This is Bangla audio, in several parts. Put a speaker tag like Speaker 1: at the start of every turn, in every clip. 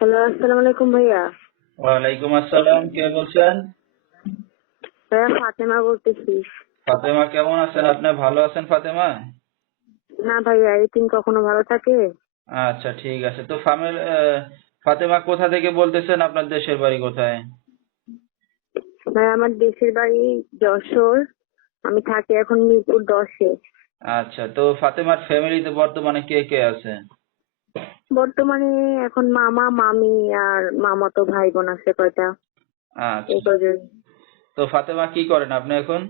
Speaker 1: হ্যালো আসসালামু আলাইকুম ভাইয়া।
Speaker 2: ওয়ালাইকুম আসসালাম কে বলছেন?
Speaker 1: ভাইয়া ফাতেমা বলতেছি।
Speaker 2: ফাতেমা কেমন আছেন? আপনি ভালো আছেন ফাতেমা?
Speaker 1: না ভাইয়া এতিম কখনো ভালো থাকে?
Speaker 2: আচ্ছা ঠিক আছে। তো ফামেল ফাতেমা কোথা থেকে বলতেছেন? আপনার দেশের বাড়ি কোথায়?
Speaker 1: ভাই আমার দেশের বাড়ি যশোর। আমি থাকি এখন মিরপুর দশে।
Speaker 2: আচ্ছা তো ফাতেমার ফ্যামিলিতে বর্তমানে কে কে আছে?
Speaker 1: বর্তমানে এখন মামা মামি আর মামাতো ভাই বোন আছে কয়টা।
Speaker 2: আচ্ছা। তো ফাতেমা কি করেন আপনি এখন?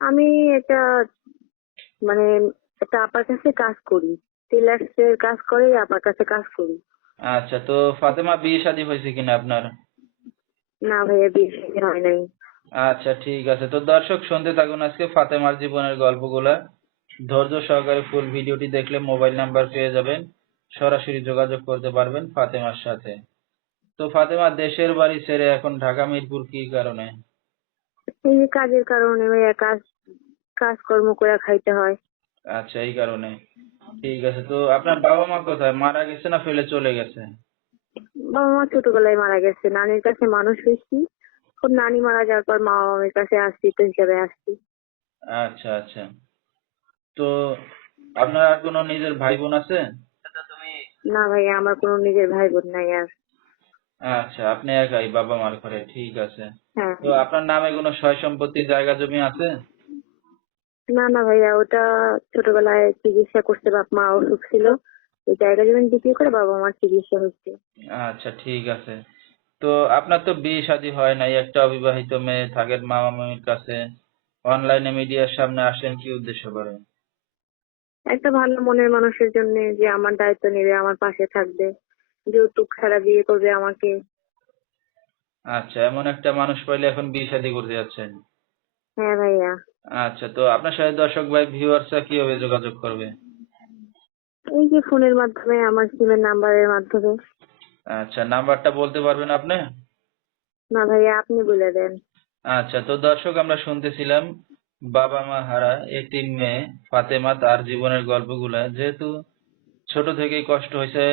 Speaker 1: আমি এটা মানে একটা আপার কাছে কাজ করি। টেলার্স এর কাজ করে আপার কাছে কাজ করি।
Speaker 2: আচ্ছা তো ফাতেমা বিয়ে শাদী হয়েছে কিনা আপনার?
Speaker 1: না ভাইয়া বিয়ে শাদী হয় নাই।
Speaker 2: আচ্ছা ঠিক আছে। তো দর্শক শুনতে থাকুন আজকে ফাতেমার জীবনের গল্পগুলা। ধৈর্য সহকারে ফুল ভিডিওটি দেখলে মোবাইল নাম্বার পেয়ে যাবেন। সরাসরি যোগাযোগ করতে পারবেন ফাতেমার সাথে। তো ফাতেমা দেশের বাড়ি ছেড়ে এখন ঢাকা মিরপুর কি কারণে?
Speaker 1: এই যে কাজের কারণে ভাইয়া কাজ কাজকর্ম করে খাইতে হয়।
Speaker 2: আচ্ছা এই কারণে। ঠিক আছে তো আপনার বাবা মা কোথায়? মারা গেছে না ফেলে চলে গেছে?
Speaker 1: বাবা মা ছোটবেলায় মারা গেছে। নানির কাছে মানুষ হয়েছি। ওর নানি মারা যাওয়ার পর মা মামির কাছে আশ্রিত হিসেবে আসছি।
Speaker 2: আচ্ছা আচ্ছা। তো আপনার আর কোনো নিজের ভাই বোন আছে?
Speaker 1: না ভাইয়া আমার কোনো নিজের ভাই বোন নাই আর।
Speaker 2: আচ্ছা আপনি একাই বাবা মার ঘরে ঠিক আছে।
Speaker 1: হ্যাঁ।
Speaker 2: তো আপনার নামে কোনো সয় সম্পত্তি জায়গা জমি আছে?
Speaker 1: না না ভাইয়া ওটা ছোটবেলায় চিকিৎসা করতে বাপ মা অসুখ ছিল। ওই জায়গা জমি বিক্রি করে বাবা মার চিকিৎসা হচ্ছে।
Speaker 2: আচ্ছা ঠিক আছে। তো আপনার তো বিয়ে শাদী হয় নাই একটা অবিবাহিত মেয়ে থাকেন মামা মামির কাছে। অনলাইনে মিডিয়ার সামনে আসেন কি উদ্দেশ্য করে
Speaker 1: একটা ভালো মনের মানুষের জন্য যে আমার দায়িত্ব নেবে আমার পাশে থাকবে। যৌতুক ছাড়া বিয়ে করবে আমাকে।
Speaker 2: আচ্ছা এমন একটা মানুষ পাইলে এখন বিয়ে শাদী করতে যাচ্ছেন।
Speaker 1: হ্যাঁ ভাইয়া।
Speaker 2: আচ্ছা তো আপনার সাথে দর্শক ভাই ভিউয়ার্সরা কীভাবে যোগাযোগ করবে?
Speaker 1: এই যে ফোনের মাধ্যমে আমার সিমের নাম্বারের মাধ্যমে।
Speaker 2: আচ্ছা নাম্বারটা বলতে পারবেন আপনি?
Speaker 1: না ভাইয়া আপনি বলে দেন।
Speaker 2: আচ্ছা তো দর্শক আমরা শুনতেছিলাম বাবা মা হারা এতিম মেয়ে, ফাতেমা তার জীবনের গল্পগুলা। যেহেতু ছোট থেকেই কষ্ট হয়েছে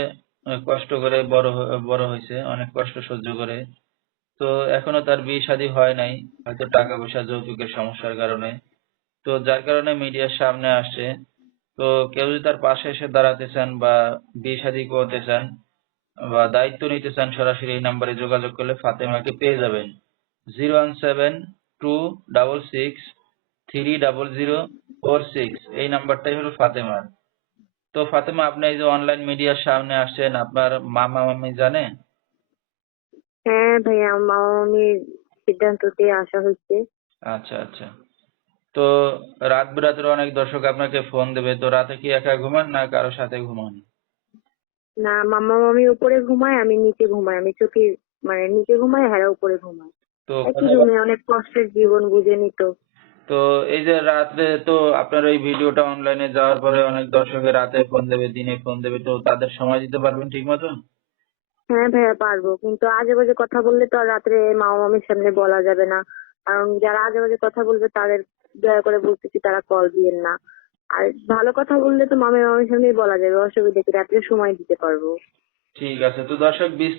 Speaker 2: কষ্ট করে বড় বড় হয়েছে অনেক কষ্ট সহ্য করে, তো এখনও তার বিয়ে শাদী হয় নাই, হয়তো টাকা পয়সা যৌতুকের সমস্যার কারণে। তো যার কারণে মিডিয়ার সামনে আসছে, তো কেউ যদি তার পাশে এসে দাঁড়াতে চান বা বিয়ে শাদী করতে চান বা দায়িত্ব নিতে চান, সরাসরি এই নাম্বারে যোগাযোগ করলে ফাতেমাকে পেয়ে যাবেন। Zero one seven two double six three double zero four six এই নাম্বারটাই হলো ফাতেমার তো ফাতেমা আপনি এই যে অনলাইন মিডিয়ার সামনে আসছেন আপনার মামা মামি জানে?
Speaker 1: হ্যাঁ ভাইয়া মামা মামির সিদ্ধান্ততে আসা হচ্ছে
Speaker 2: আচ্ছা আচ্ছা। তো রাত বিরাতের অনেক দর্শক আপনাকে ফোন দেবে তো রাতে কি একা ঘুমান না কারোর সাথে ঘুমান?
Speaker 1: না মামা মামি উপরে ঘুমায় আমি নিচে ঘুমাই। আমি চোখে মানে নিচে ঘুমাই হেরা উপরে ঘুমাই
Speaker 2: তো
Speaker 1: একই রুমে অনেক কষ্টের জীবন বুঝে নিত।
Speaker 2: তো এই যে রাত্রে তো আপনার এই ভিডিওটা অনলাইনে যাওয়ার পরে অনেক দর্শকের রাতে ফোন দেবে দিনে ফোন দেবে তো তাদের সময় দিতে পারবেন ঠিক মতো
Speaker 1: হ্যাঁ ভাইয়া পারব কিন্তু আজে বাজে কথা বললে তো আর রাত্রে মামা মামির সামনে বলা যাবে না। কারণ যারা আজে বাজে কথা বলবে তাদের দয়া করে বলতেছি তারা কল দিয়েন না। আর ভালো কথা বললে তো মামি মামির সামনেই বলা যাবে অসুবিধা কি? রাত্রে সময় দিতে পারব।
Speaker 2: ঠিক আছে তো দর্শক বিস্তারিত